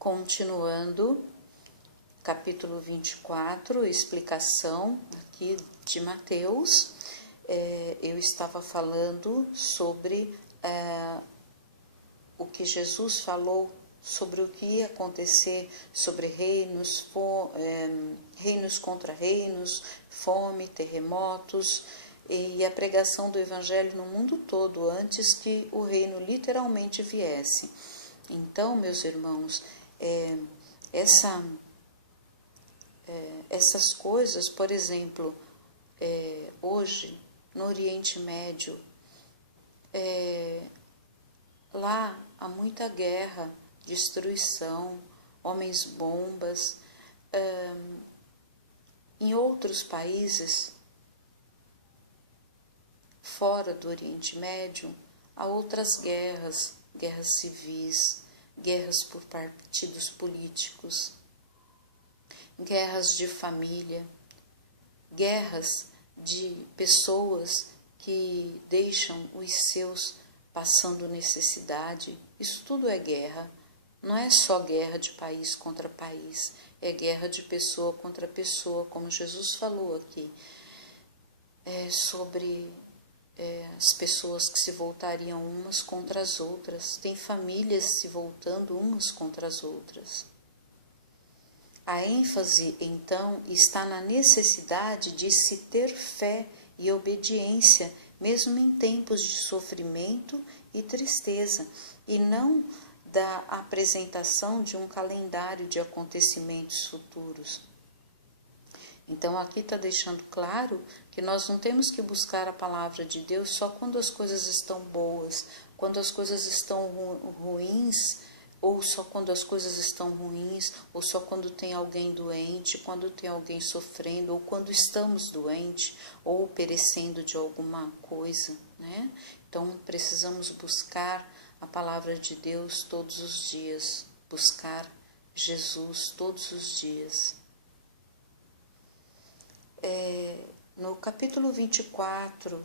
Continuando, capítulo 24, explicação aqui de Mateus. Eu estava falando sobre o que Jesus falou sobre o que ia acontecer, sobre reinos contra reinos, fome, terremotos, e a pregação do Evangelho no mundo todo, antes que o reino literalmente viesse. Então, meus irmãos, essas coisas, por exemplo, hoje, no Oriente Médio, lá há muita guerra, destruição, homens-bombas. Em outros países, fora do Oriente Médio, há outras guerras, guerras civis, guerras por partidos políticos, guerras de família, guerras de pessoas que deixam os seus passando necessidade. Isso tudo é guerra. Não é só guerra de país contra país, é guerra de pessoa contra pessoa, como Jesus falou aqui, sobre as pessoas que se voltariam umas contra as outras. Tem famílias se voltando umas contra as outras. A ênfase, então, está na necessidade de se ter fé e obediência, mesmo em tempos de sofrimento e tristeza, e não da apresentação de um calendário de acontecimentos futuros. Então, aqui está deixando claro que nós não temos que buscar a palavra de Deus só quando as coisas estão boas, quando as coisas estão ruins, ou só quando as coisas estão ruins, ou só quando tem alguém doente, quando tem alguém sofrendo, ou quando estamos doentes, ou perecendo de alguma coisa, né? Então, precisamos buscar a palavra de Deus todos os dias, buscar Jesus todos os dias. No capítulo 24,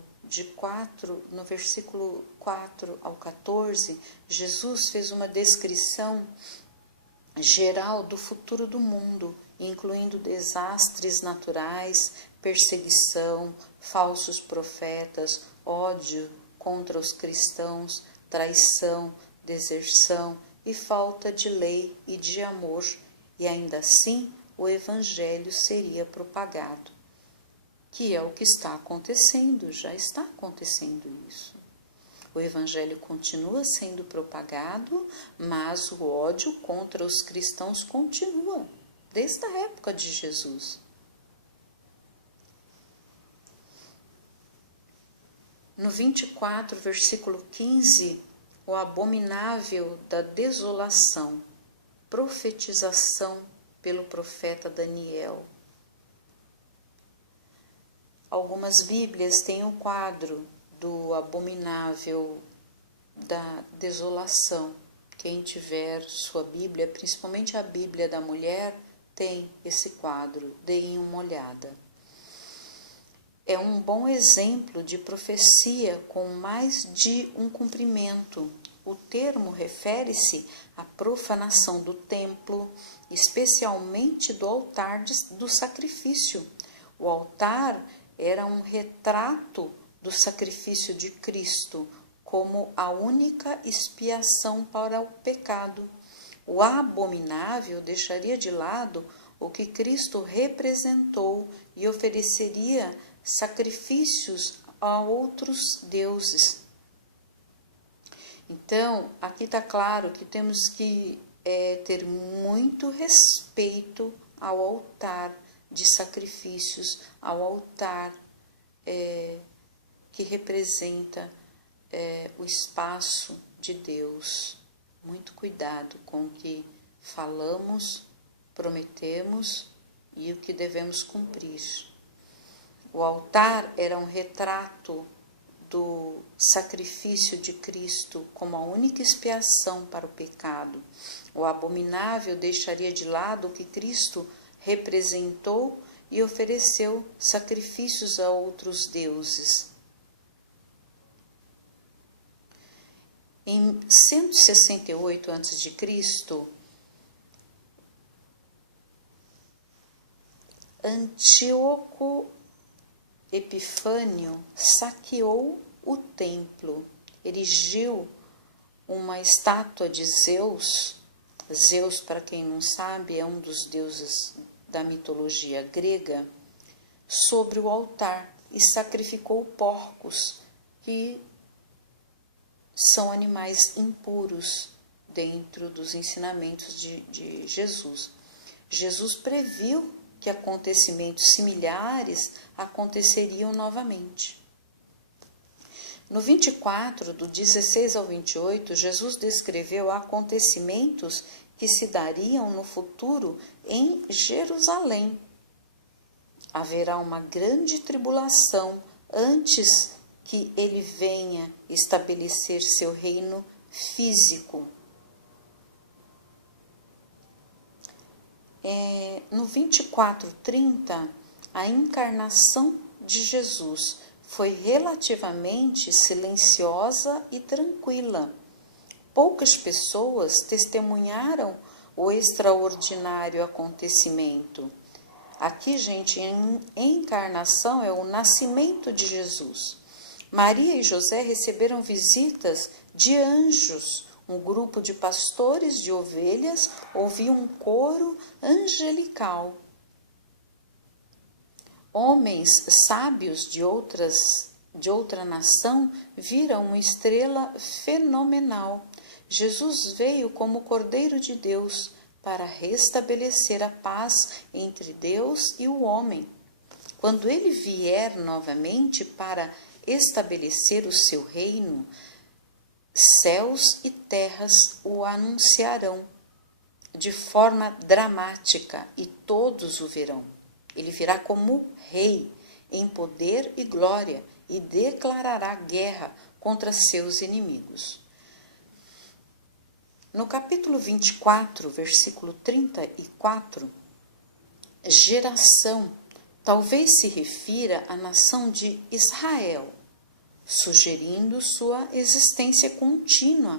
no versículo 4 ao 14, Jesus fez uma descrição geral do futuro do mundo, incluindo desastres naturais, perseguição, falsos profetas, ódio contra os cristãos, traição, deserção e falta de lei e de amor, e ainda assim o Evangelho seria propagado. Que é o que está acontecendo, já está acontecendo isso. O Evangelho continua sendo propagado, mas o ódio contra os cristãos continua, desde a época de Jesus. No 24, versículo 15, o abominável da desolação, profetização pelo profeta Daniel. Algumas Bíblias têm um quadro do abominável da desolação. Quem tiver sua Bíblia, principalmente a Bíblia da mulher, tem esse quadro. Deem uma olhada. É um bom exemplo de profecia com mais de um cumprimento. O termo refere-se à profanação do templo, especialmente do altar do sacrifício. O altar era um retrato do sacrifício de Cristo como a única expiação para o pecado. O abominável deixaria de lado o que Cristo representou e ofereceria sacrifícios a outros deuses. Então, aqui está claro que temos que ter muito respeito ao altar de sacrifícios, ao altar que representa o espaço de Deus. Muito cuidado com o que falamos, prometemos e o que devemos cumprir. O altar era um retrato do sacrifício de Cristo como a única expiação para o pecado. O abominável deixaria de lado o que Cristo representou e ofereceu sacrifícios a outros deuses. Em 168 a.C., Antíoco Epifânio saqueou o templo, erigiu uma estátua de Zeus. Zeus, para quem não sabe, é um dos deuses da mitologia grega, sobre o altar e sacrificou porcos, que são animais impuros dentro dos ensinamentos de Jesus. Jesus previu que acontecimentos similares aconteceriam novamente. No 24, do 16 ao 28, Jesus descreveu acontecimentos que se dariam no futuro em Jerusalém. Haverá uma grande tribulação antes que ele venha estabelecer seu reino físico. No 24:30, a encarnação de Jesus foi relativamente silenciosa e tranquila. Poucas pessoas testemunharam o extraordinário acontecimento. Aqui, gente, encarnação é o nascimento de Jesus. Maria e José receberam visitas de anjos. Um grupo de pastores de ovelhas ouvia um coro angelical. Homens sábios de outra nação viram uma estrela fenomenal. Jesus veio como Cordeiro de Deus para restabelecer a paz entre Deus e o homem. Quando ele vier novamente para estabelecer o seu reino, céus e terras o anunciarão de forma dramática e todos o verão. Ele virá como rei, em poder e glória, e declarará guerra contra seus inimigos. No capítulo 24, versículo 34, geração talvez se refira à nação de Israel, sugerindo sua existência contínua